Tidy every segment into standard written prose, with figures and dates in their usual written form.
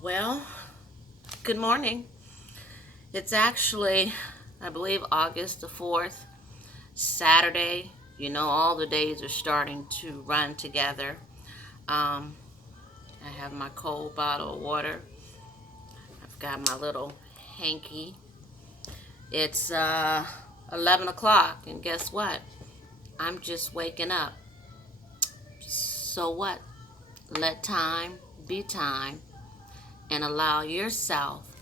Well, good morning. It's actually, I believe, August the 4th, Saturday. You know, all the days are starting to run together. Um, I have my cold bottle of water. I've got my little hanky. It's 11 o'clock, and guess what? I'm just waking up. So what? Let time be time and allow yourself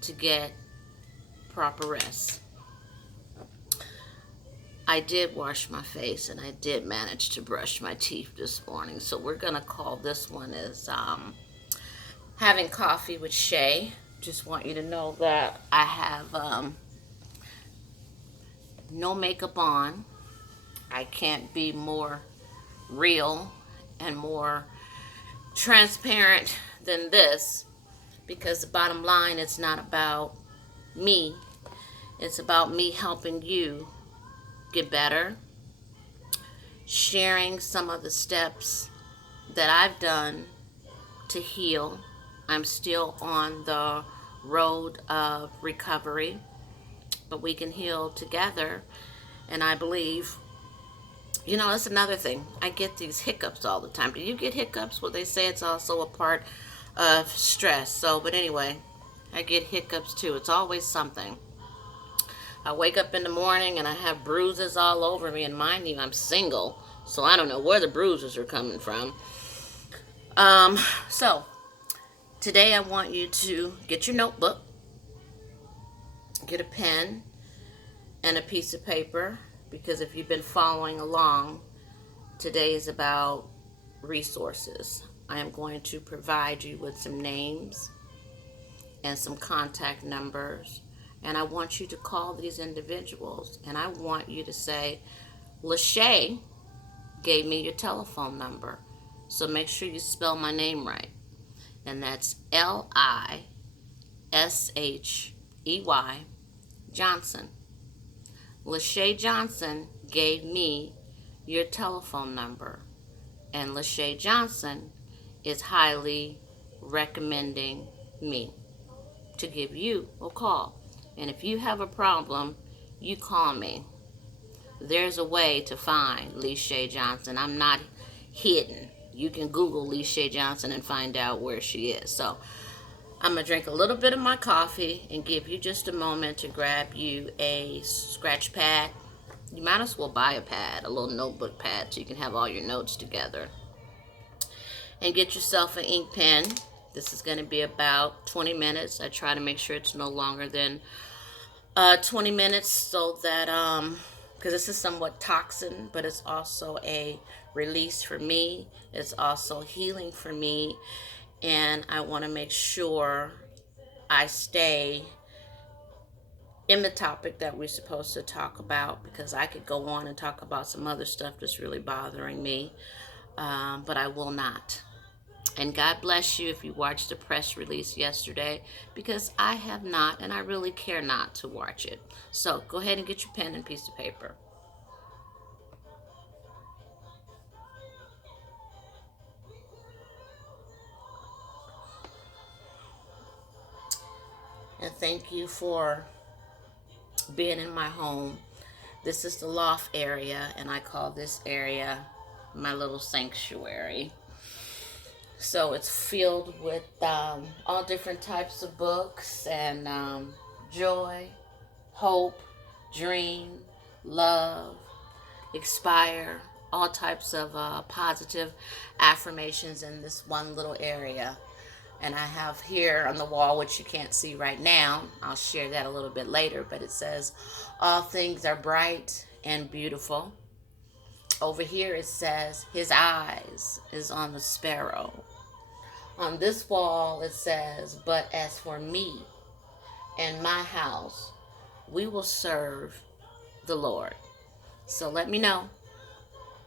to get proper rest. I did wash my face and I did manage to brush my teeth this morning. So we're going to call this one as having coffee with Shey. Just want you to know that I have no makeup on. I can't be more real and more transparent than this because the bottom line, it's not about me. It's about me helping you get better, sharing some of the steps that I've done to heal. I'm still on the road of recovery, but we can heal together. And I believe, that's another thing. I get these hiccups all the time. Do you get hiccups? Well, they say it's also a part of stress. So, but anyway, I get hiccups too. It's always something. I wake up in the morning and I have bruises all over me. And mind you, I'm single, so I don't know where the bruises are coming from. Um, so today I want you to get your notebook, get a pen, and a piece of paper because if you've been following along, today is about resources. I am going to provide you with some names and some contact numbers, and I want you to call these individuals and I want you to say, Lachey gave me your telephone number, so make sure you spell my name right. And that's Lishey Johnson. Lachey Johnson gave me your telephone number, and Lachey Johnson is highly recommending me to give you a call. And if you have a problem, you call me. There's a way to find Lachey Johnson. I'm not hidden. You can Google Lachey Johnson and find out where she is. So I'm going to drink a little bit of my coffee and give you just a moment to grab you a scratch pad. You might as well buy a pad, a little notebook pad, so you can have all your notes together. And get yourself an ink pen. This is going to be about 20 minutes. I try to make sure it's no longer than 20 minutes so that, because this is somewhat toxin, but it's also a release for me. It's also healing for me. And I want to make sure I stay in the topic that we're supposed to talk about because I could go on and talk about some other stuff that's really bothering me, but I will not. And God bless you if you watched the press release yesterday because I have not and I really care not to watch it. So go ahead and get your pen and piece of paper. And thank you for being in my home. This is the loft area, and I call this area my little sanctuary. So it's filled with all different types of books and joy, hope, dream, love, expire, all types of positive affirmations in this one little area. And I have here on the wall, which you can't see right now, I'll share that a little bit later, but it says, all things are bright and beautiful. Over here it says, his eyes is on the sparrow. On this wall it says, but as for me and my house, we will serve the Lord. So let me know.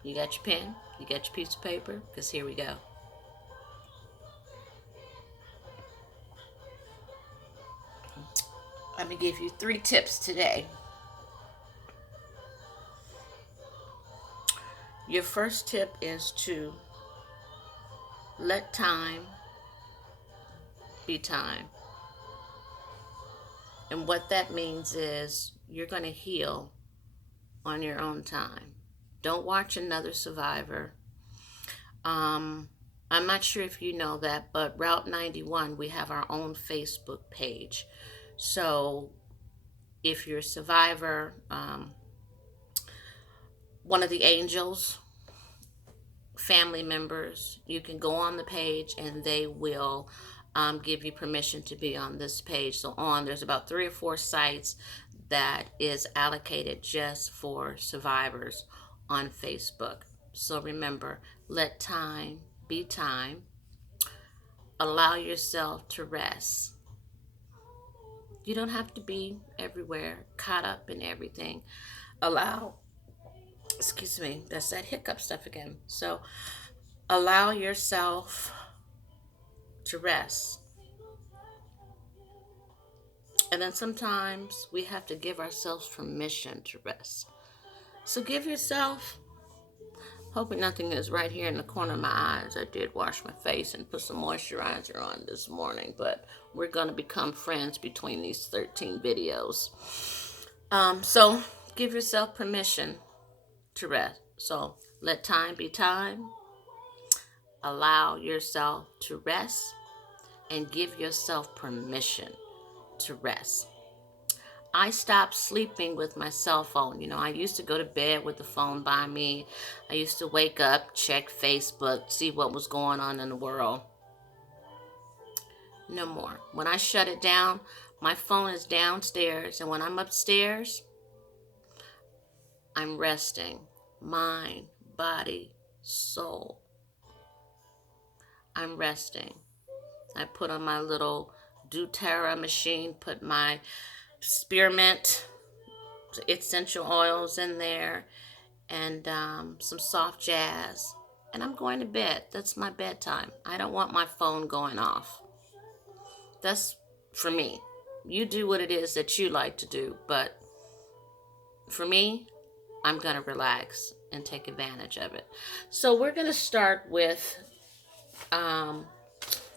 You got your pen? You got your piece of paper? Because here we go. I'm going to give you 3 tips today. Your first tip is to let time be time. And what that means is you're going to heal on your own time. Don't watch another survivor. I'm not sure if you know that, but Route 91, we have our own Facebook page. So if you're a survivor, one of the angels, family members, you can go on the page and they will give you permission to be on this page. So there's about 3 or 4 sites that is allocated just for survivors on Facebook. So remember, let time be time. Allow yourself to rest. You don't have to be everywhere, caught up in everything. Excuse me, that's that hiccup stuff again. So allow yourself to rest. And then sometimes we have to give ourselves permission to rest. So give yourself, hoping nothing is right here in the corner of my eyes. I did wash my face and put some moisturizer on this morning, but we're going to become friends between these 13 videos. So give yourself permission to rest. So let time be time. Allow yourself to rest and give yourself permission to rest. I stopped sleeping with my cell phone. You know, I used to go to bed with the phone by me. I used to wake up, check Facebook, see what was going on in the world. No more. When I shut it down, my phone is downstairs, and when I'm upstairs, I'm resting. Mind, body, soul. I'm resting. I put on my little doTERRA machine, put my spearmint essential oils in there, and some soft jazz, and I'm going to bed. That's my bedtime. I don't want my phone going off. That's for me. You do what it is that you like to do, but for me, I'm going to relax and take advantage of it. So we're going to start with the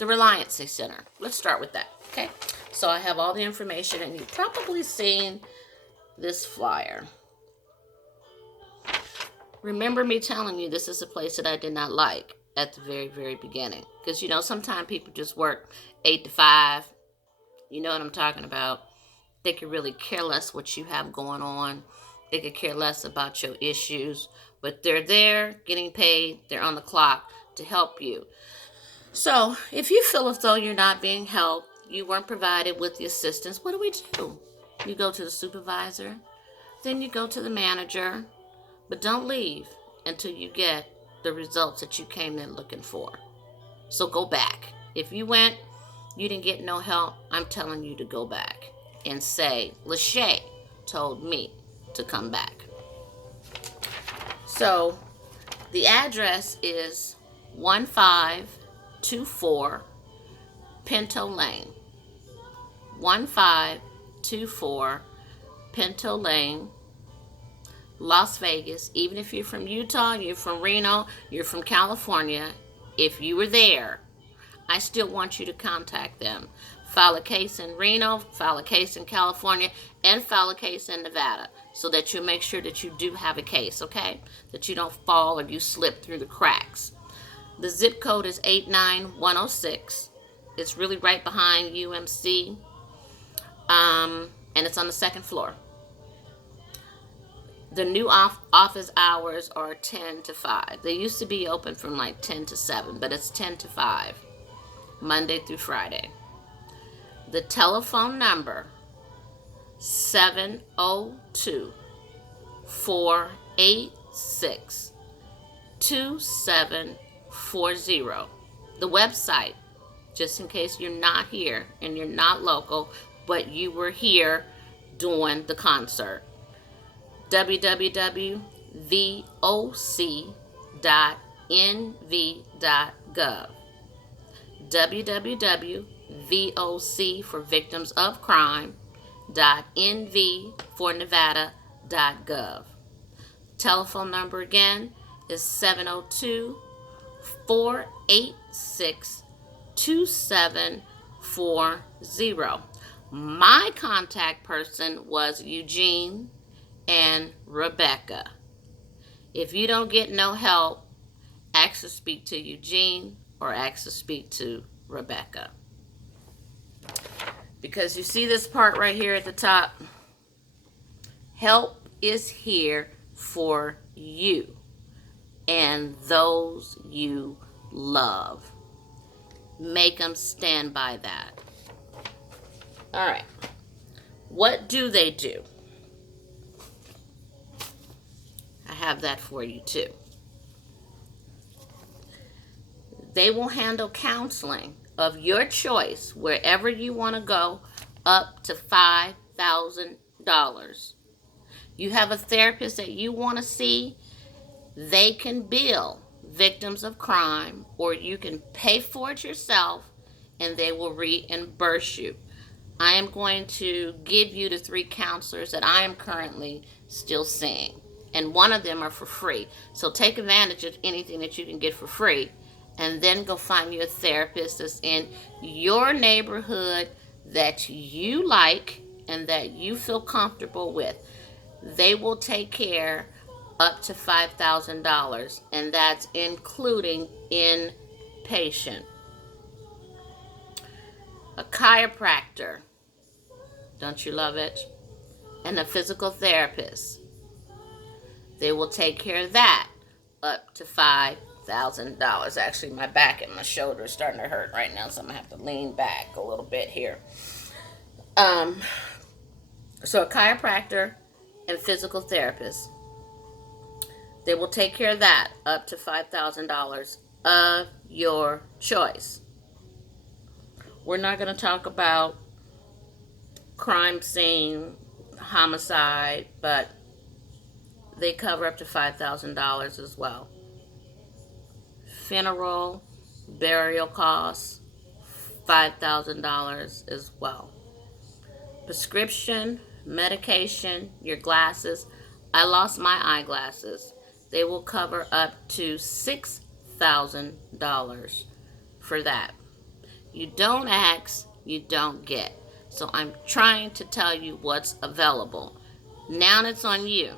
Reliancy Center. Let's start with that, okay? So I have all the information, and you've probably seen this flyer. Remember me telling you this is a place that I did not like at the very, very beginning. Because, you know, sometimes people just work 8 to 5. You know what I'm talking about. They could really care less what you have going on. They could care less about your issues. But they're there, getting paid. They're on the clock to help you. So if you feel as though you're not being helped, you weren't provided with the assistance, what do? You go to the supervisor, then you go to the manager, but don't leave until you get the results that you came in looking for. So go back. If you went, you didn't get no help, I'm telling you to go back and say, Shey told me to come back. So the address is 1524 Pinto Lane. 1524 Pinto Lane, Las Vegas. Even if you're from Utah, you're from Reno, you're from California, if you were there, I still want you to contact them. File a case in Reno, file a case in California, and file a case in Nevada, so that you make sure that you do have a case, okay? That you don't fall or you slip through the cracks. The zip code is 89106. It's really right behind UMC. And it's on the 2nd floor. The new office hours are 10 to 5. They used to be open from like 10 to 7, but it's 10 to 5, Monday through Friday. The telephone number, 702-486-2740. The website, just in case you're not here and you're not local, but you were here during the concert, www.voc.nv.gov. www.voc for victims of crime.nv for Nevada.gov. Telephone number again is 702-486-2740. My contact person was Eugene and Rebecca. If you don't get no help, ask to speak to Eugene or ask to speak to Rebecca. Because you see this part right here at the top? Help is here for you and those you love. Make them stand by that. All right. What do they do? I have that for you too. They will handle counseling of your choice wherever you want to go up to $5,000. You have a therapist that you want to see, they can bill victims of crime, or you can pay for it yourself and they will reimburse you. I am going to give you the 3 counselors that I am currently still seeing, and one of them are for free. So take advantage of anything that you can get for free, and then go find you a therapist that's in your neighborhood that you like and that you feel comfortable with. They will take care up to $5,000, and that's including inpatient. A chiropractor, don't you love it? And a physical therapist. They will take care of that up to $5,000. Actually, my back and my shoulder are starting to hurt right now, so I'm going to have to lean back a little bit here. So a chiropractor and physical therapist. They will take care of that up to $5,000 of your choice. We're not going to talk about crime scene, homicide, but they cover up to $5,000 as well. Funeral, burial costs, $5,000 as well. Prescription, medication, your glasses. I lost my eyeglasses. They will cover up to $6,000 for that. You don't ask, you don't get. So I'm trying to tell you what's available. Now it's on you,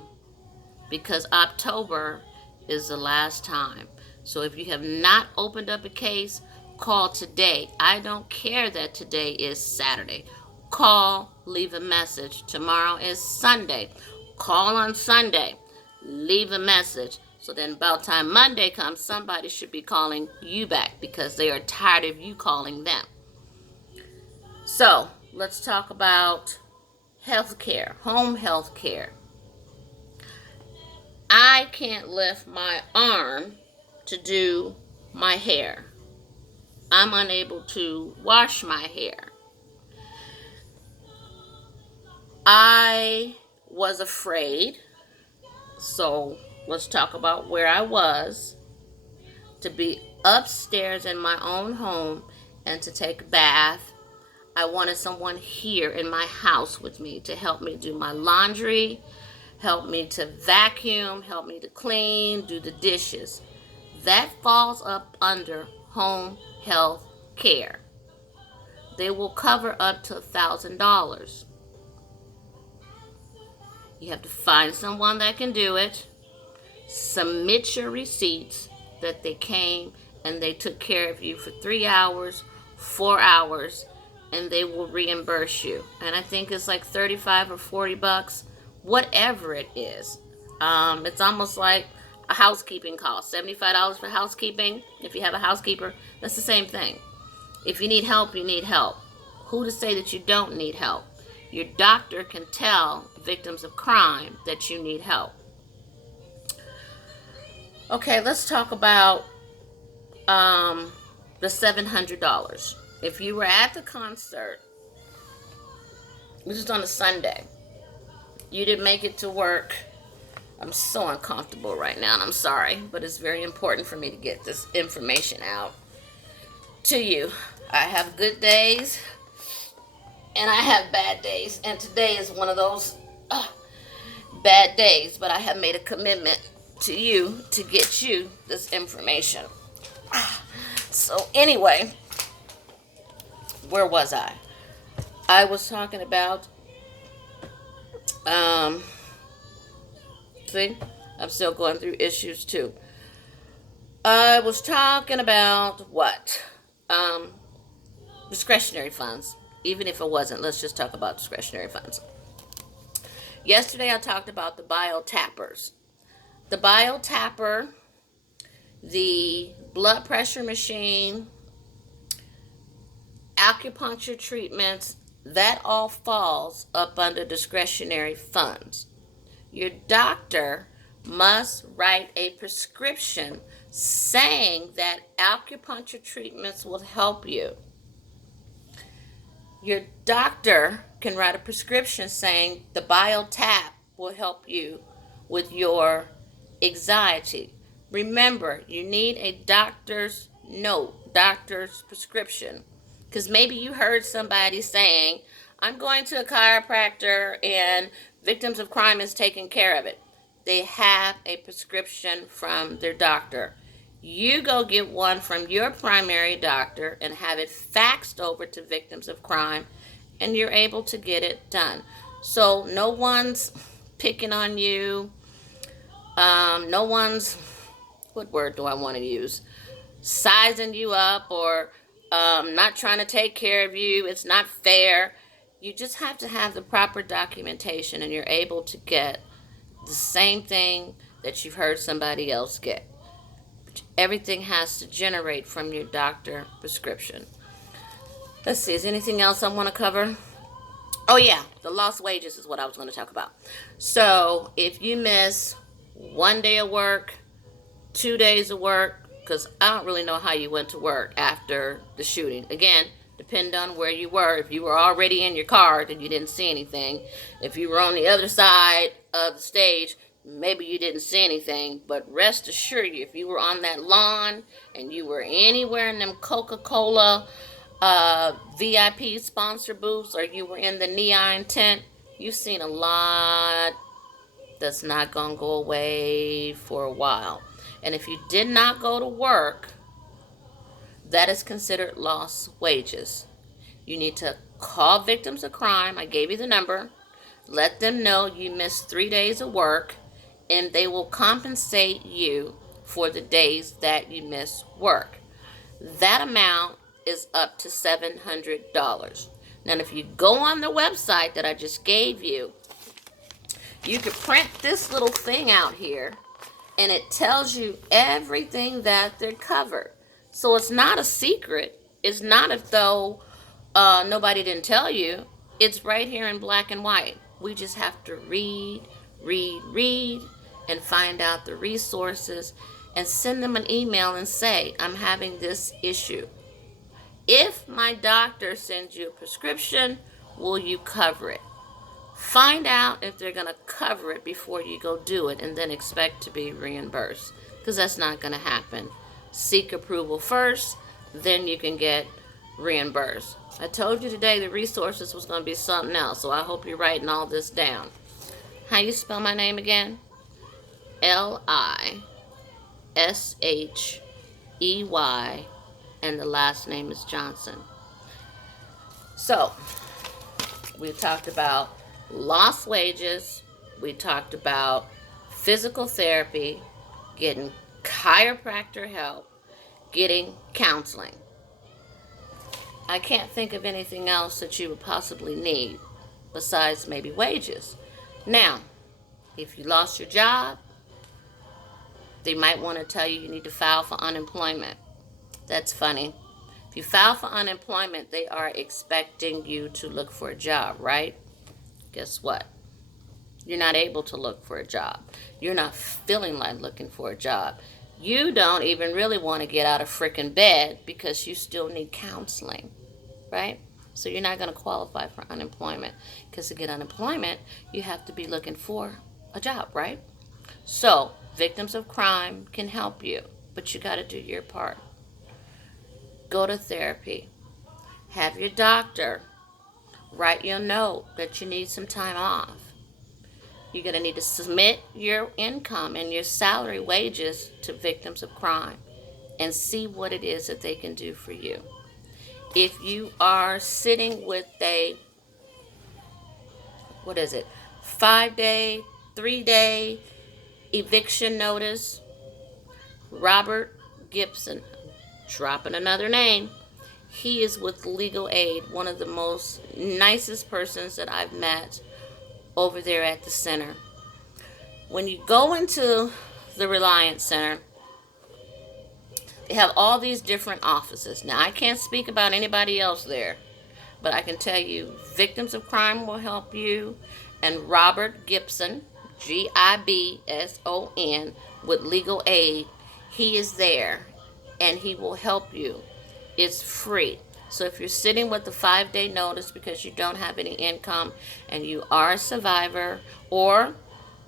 because October is the last time. So if you have not opened up a case, call today. I don't care that today is Saturday. Call, leave a message. Tomorrow is Sunday. Call on Sunday. Leave a message. So then about time Monday comes, somebody should be calling you back because they are tired of you calling them. So let's talk about health care, home health care. I can't lift my arm to do my hair. I'm unable to wash my hair. I was afraid, so let's talk about where I was, to be upstairs in my own home and to take a bath. I wanted someone here in my house with me to help me do my laundry, help me to vacuum, help me to clean, do the dishes. That falls up under home health care. They will cover up to $1,000. You have to find someone that can do it. Submit your receipts that they came and they took care of you for 3 hours, 4 hours, and they will reimburse you. And I think it's like $35 or $40, whatever it is. It's almost like a housekeeping cost. $75 for housekeeping. If you have a housekeeper, that's the same thing. If you need help, you need help. Who to say that you don't need help? Your doctor can tell victims of crime that you need help. Okay, let's talk about the $700. If you were at the concert, this is on a Sunday, you didn't make it to work. I'm so uncomfortable right now, and I'm sorry, but it's very important for me to get this information out to you. I have good days, and I have bad days, and today is one of those bad days, but I have made a commitment to you to get you this information. So anyway, Where was I? I was talking about, um, see, I'm still going through issues too. I was talking about what? Um, Discretionary funds. Even if it wasn't, let's just talk about discretionary funds. Yesterday I talked about the bio tappers. The bio tapper, the blood pressure machine, acupuncture treatments, that all falls up under discretionary funds. Your doctor must write a prescription saying that acupuncture treatments will help you. Your doctor can write a prescription saying the BioTap will help you with your anxiety. Remember, you need a doctor's note, doctor's prescription. Because maybe you heard somebody saying, I'm going to a chiropractor and Victims of Crime is taking care of it. They have a prescription from their doctor. You go get one from your primary doctor and have it faxed over to Victims of Crime, and you're able to get it done. So no one's picking on you. No one's, what word do I want to use? Sizing you up or not trying to take care of you. It's not fair. You just have to have the proper documentation, and you're able to get the same thing that you've heard somebody else get. Everything has to generate from your doctor prescription. Let's see, is anything else I want to cover? Oh yeah, the lost wages is what I was going to talk about. So if you miss 1 day of work, 2 days of work, because I don't really know how you went to work after the shooting. Again, depend on where you were. If you were already in your car, then you didn't see anything. If you were on the other side of the stage, maybe you didn't see anything. But rest assured you, if you were on that lawn and you were anywhere in them Coca-Cola VIP sponsor booths, or you were in the neon tent, you've seen a lot that's not going to go away for a while. And if you did not go to work, that is considered lost wages. You need to call Victims of Crime. I gave you the number. Let them know you missed 3 days of work, and they will compensate you for the days that you miss work. That amount is up to $700. Now, if you go on the website that I just gave you, you can print this little thing out here, and it tells you everything that they're covered. So it's not a secret. It's not as though nobody didn't tell you. It's right here in black and white. We just have to read, and find out the resources and send them an email and say, I'm having this issue. If my doctor sends you a prescription, will you cover it? Find out if they're going to cover it before you go do it, and then expect to be reimbursed, because that's not going to happen. Seek approval first, then you can get reimbursed. I told you today the resources was going to be something else, so I hope you're writing all this down. How you spell my name again? Lishey, and the last name is Johnson. So, we talked about lost wages. We talked about physical therapy, getting chiropractor help, getting counseling. I can't think of anything else that you would possibly need besides maybe wages. Now, if you lost your job, they might want to tell you you need to file for unemployment. That's funny. If you file for unemployment, they are expecting you to look for a job, right? Guess what? You're not able to look for a job. You're not feeling like looking for a job. You don't even really want to get out of freaking bed because you still need counseling, right? So you're not going to qualify for unemployment, because to get unemployment, you have to be looking for a job, right? So Victims of Crime can help you, but you got to do your part. Go to therapy. Have your doctor write your note that you need some time off. You're going to need to submit your income and your salary wages to Victims of Crime and see what it is that they can do for you. If you are sitting with a, 5-day, 3-day eviction notice, Robert Gibson, dropping another name, he is with legal aid, one of the most nicest persons that I've met over there at the center. When you go into the Reliance Center, they have all these different offices. Now, I can't speak about anybody else there, but I can tell you, victims of crime will help you, and Robert Gibson, Gibson, with legal aid, he is there, and he will help you. It's free. So if you're sitting with a 5-day notice because you don't have any income and you are a survivor, or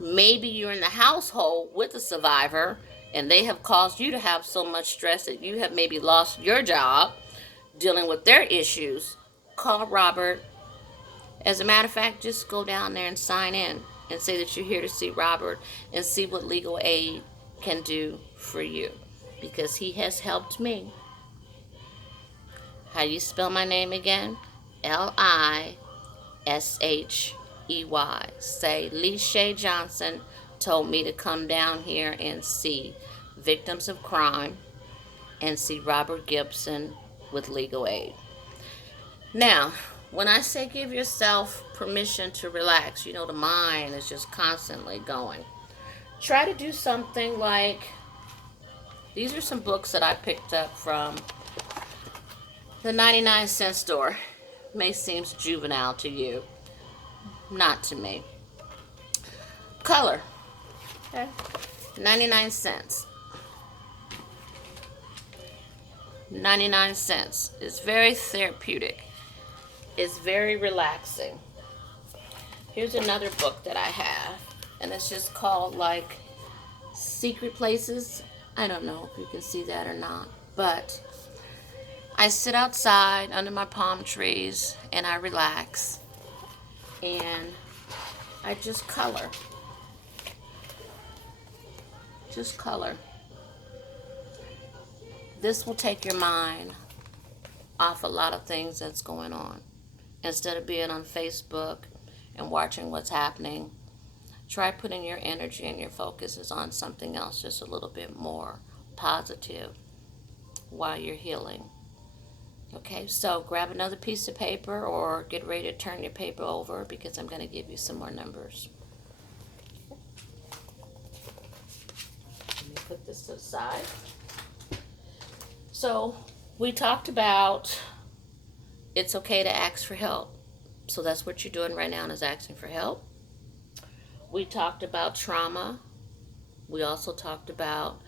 maybe you're in the household with a survivor and they have caused you to have so much stress that you have maybe lost your job dealing with their issues, call Robert. As a matter of fact, just go down there and sign in and say that you're here to see Robert and see what legal aid can do for you, because he has helped me. How do you spell my name again? Lishey. Say, Shey Johnson told me to come down here and see victims of crime and see Robert Gibson with legal aid. Now, when I say give yourself permission to relax, you know, the mind is just constantly going. Try to do something like, these are some books that I picked up from the 99-cent store. May seem juvenile to you. Not to me. Color. Okay. 99 cents. 99 cents. It's very therapeutic. It's very relaxing. Here's another book that I have, and it's just called like Secret Places. I don't know if you can see that or not, but I sit outside under my palm trees and I relax and I just color. Just color. This will take your mind off a lot of things that's going on. Instead of being on Facebook and watching what's happening, try putting your energy and your focuses on something else just a little bit more positive while you're healing. Okay, so grab another piece of paper or get ready to turn your paper over, because I'm going to give you some more numbers. Let me put this to the side. So we talked about it's okay to ask for help. So that's what you're doing right now, is asking for help. We talked about trauma. We also talked about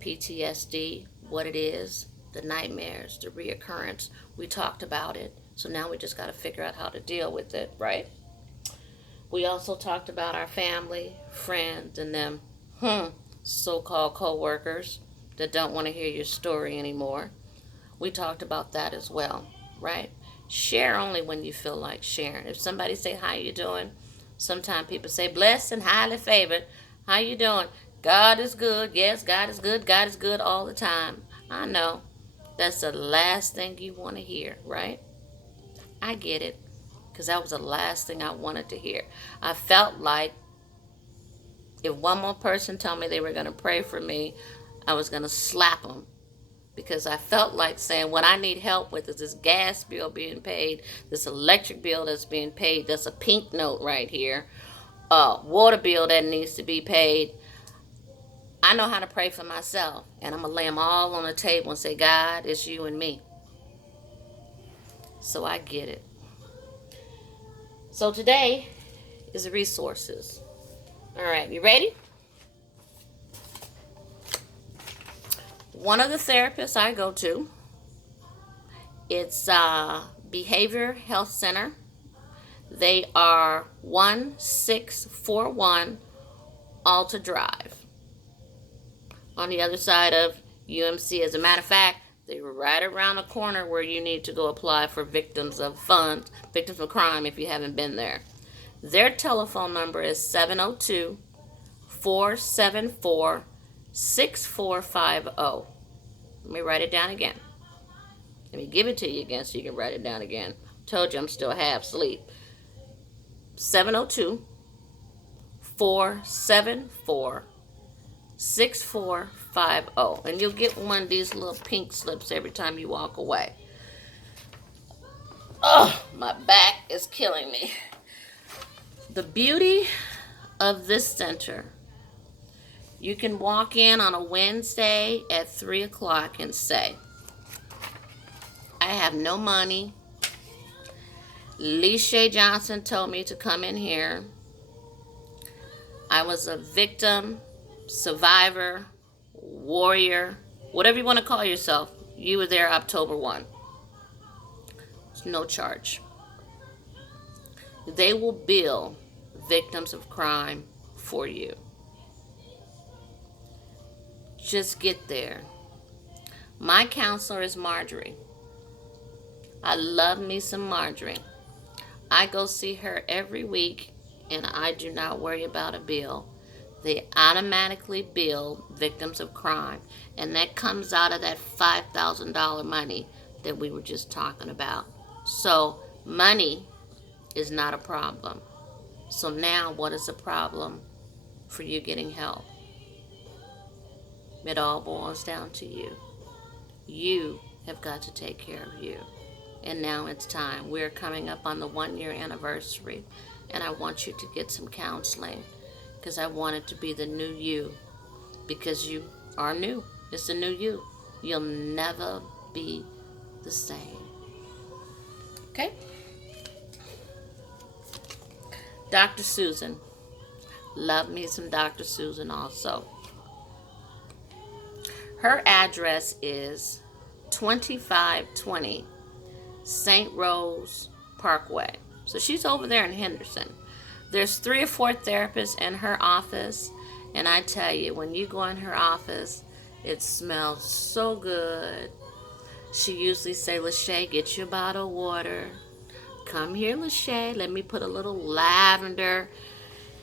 PTSD, what it is, the nightmares, the reoccurrence. We talked about it. So now we just got to figure out how to deal with it, right? We also talked about our family, friends, and them so-called co-workers that don't want to hear your story anymore. We talked about that as well, right? Share only when you feel like sharing. If somebody say, how you doing? Sometimes people say, blessed and highly favored. How you doing? God is good. Yes, God is good. God is good all the time. I know. That's the last thing you want to hear, right? I get it, because that was the last thing I wanted to hear. I felt like if one more person told me they were going to pray for me, I was going to slap them, because I felt like saying what I need help with is this gas bill being paid, this electric bill that's being paid, that's a pink note right here, water bill that needs to be paid. I know how to pray for myself, and I'm going to lay them all on the table and say, God, it's you and me. So I get it. So today is the resources. All right, you ready? One of the therapists I go to, it's Behavior Health Center. They are 1641 Alta Drive, on the other side of UMC. As a matter of fact, they were right around the corner where you need to go apply for victims of crime if you haven't been there. Their telephone number is 702-474-6450. Let me write it down again. Let me give it to you again so you can write it down again. Told you I'm still half asleep. 702-474-6450. And you'll get one of these little pink slips every time you walk away. Oh, my back is killing me. The beauty of this center, you can walk in on a Wednesday at 3 o'clock and say, I have no money. Shey Johnson told me to come in here. I was a victim, survivor, warrior, whatever you want to call yourself. You were there October 1. It's no charge. They will bill victims of crime for you. Just get there. My counselor is Marjorie. I love me some Marjorie. I go see her every week, and I do not worry about a bill. They automatically bill victims of crime, and that comes out of that $5,000 money that we were just talking about. So money is not a problem. So now what is the problem for you getting help? It all boils down to you. You have got to take care of you. And now it's time. We're coming up on the 1-year anniversary, and I want you to get some counseling because I want it to be the new you, because you are new. It's the new you. You'll never be the same. Okay? Dr. Susan. Love me some Dr. Susan also. Her address is 2520 St. Rose Parkway. So she's over there in Henderson. There's 3 or 4 therapists in her office, and I tell you, when you go in her office, it smells so good. She usually say, Shey, get your bottle of water. Come here, Shey. Let me put a little lavender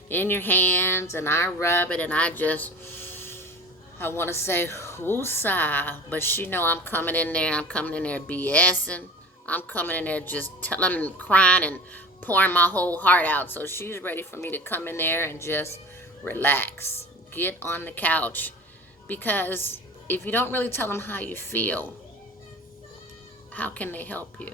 in your hands, and I rub it, and I want to say, woosah, but she know I'm coming in there BSing. I'm coming in there just telling and crying and pouring my whole heart out. So she's ready for me to come in there and just relax. Get on the couch. Because if you don't really tell them how you feel, how can they help you?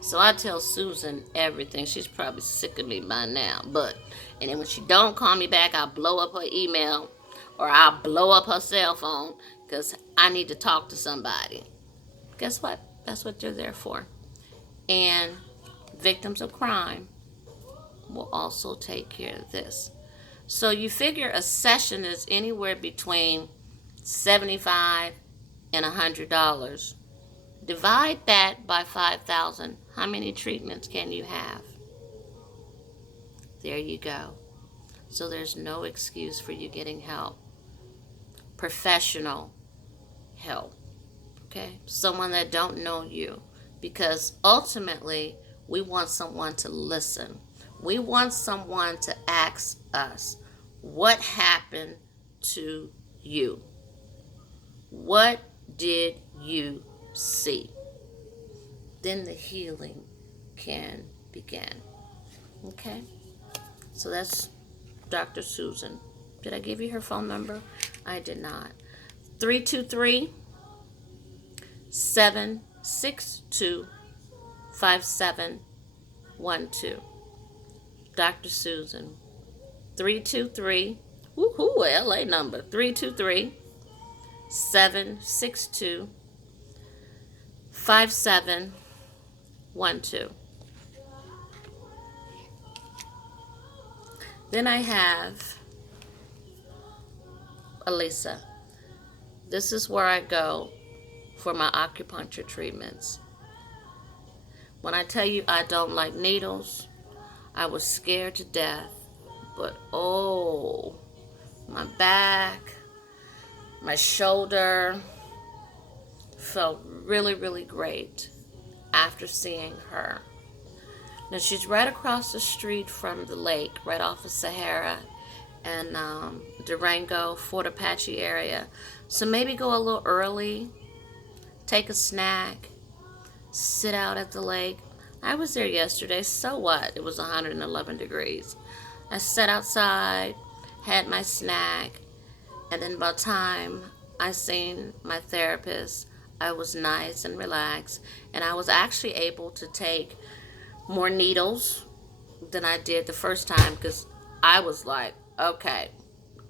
So I tell Susan everything. She's probably sick of me by now. And then when she don't call me back, I'll blow up her email or I'll blow up her cell phone because I need to talk to somebody. Guess what? That's what they're there for. And victims of crime will also take care of this. So you figure a session is anywhere between $75 and $100. Divide that by 5,000. How many treatments can you have? There you go. So there's no excuse for you getting help. Professional help. Okay? Someone that don't know you. Because ultimately, we want someone to listen. We want someone to ask us, what happened to you? What did you see? Then the healing can begin. Okay? So that's Dr. Susan. Did I give you her phone number? I did not. 323-762-5712. Dr. Susan. 323, woohoo, LA number. 323-762-5712. Then I have Elisa. This is where I go for my acupuncture treatments. When I tell you I don't like needles, I was scared to death. But oh, my back, my shoulder felt really, really great after seeing her. Now she's right across the street from the lake, right off of Sahara and Durango, Fort Apache area. So maybe go a little early take a snack, sit out at the lake. I was there yesterday, so what? It was 111 degrees. I sat outside, had my snack, and then by the time I seen my therapist, I was nice and relaxed, and I was actually able to take more needles than I did the first time because I was like, okay,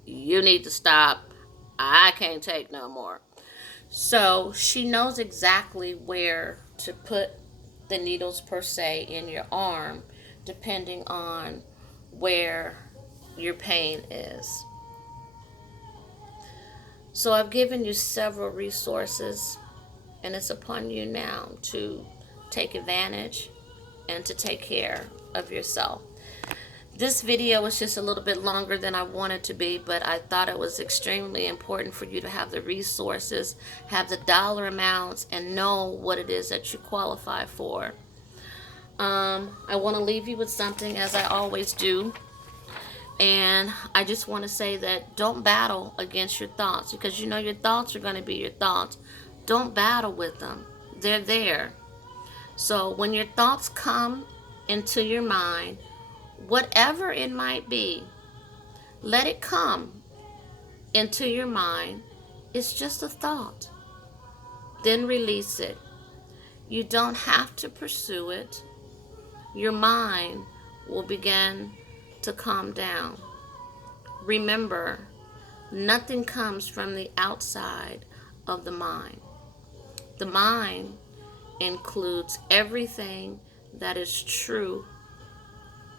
you need to stop. I can't take no more. So she knows exactly where to put the needles per se in your arm, depending on where your pain is. So I've given you several resources, and it's upon you now to take advantage and to take care of yourself. This video was just a little bit longer than I wanted to be, but I thought it was extremely important for you to have the resources, have the dollar amounts, and know what it is that you qualify for. I want to leave you with something, as I always do. And I just want to say that don't battle against your thoughts, because you know your thoughts are going to be your thoughts. Don't battle with them. They're there. So when your thoughts come into your mind, whatever it might be, let it come into your mind. It's just a thought. Then release it. You don't have to pursue it. Your mind will begin to calm down. Remember, nothing comes from the outside of the mind. The mind includes everything that is true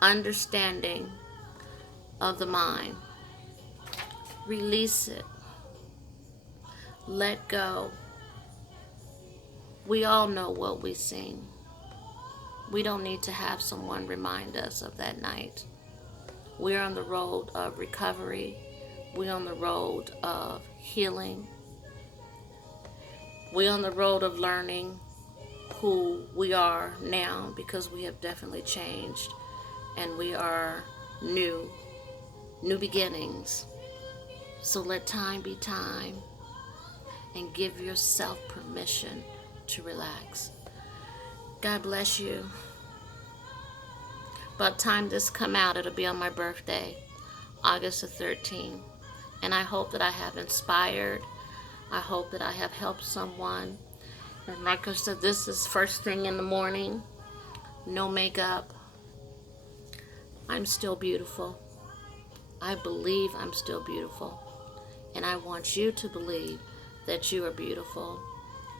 understanding of the mind. Release it. Let go. We all know what we've seen. We don't need to have someone remind us of that night. We're on the road of recovery. We're on the road of healing. We're on the road of learning who we are now, because we have definitely changed, and we are new beginnings. So let time be time and give yourself permission to relax. God bless you. By the time this come out, it'll be on my birthday, August the 13th. And I hope that I have inspired. I hope that I have helped someone. And like I said, this is first thing in the morning. No makeup. I'm still beautiful. I believe I'm still beautiful. And I want you to believe that you are beautiful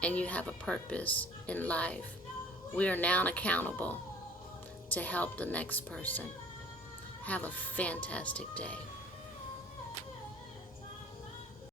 and you have a purpose in life. We are now accountable to help the next person. Have a fantastic day.